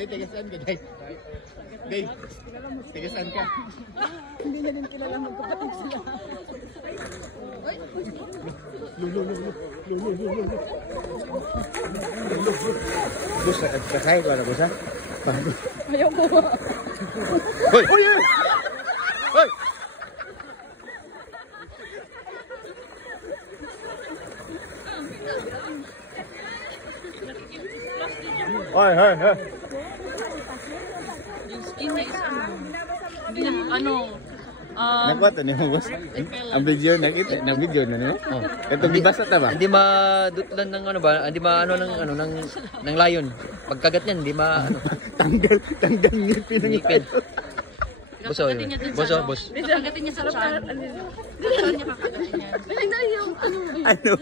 Dave, tigasan ka, Dave. Dave, tigasan ka. Hindi na din kilala magkapatid sila. Bus, kasay ko na, bus, ha? Ayaw po. Hoy! Hoy! Hoy! Hoy, hoy, hoy. Nakuha ni mo, boss. Ang video nakita, ng video na niyo. Oh. Ito bibasa ta ba? Hindi madutlan ng ano ba? Hindi maano ng lion. Pagkagat niyan, hindi ma ano. tanggal ngipin ng ngipin. Boss, boss. Kagatin niya sa chan. Ano?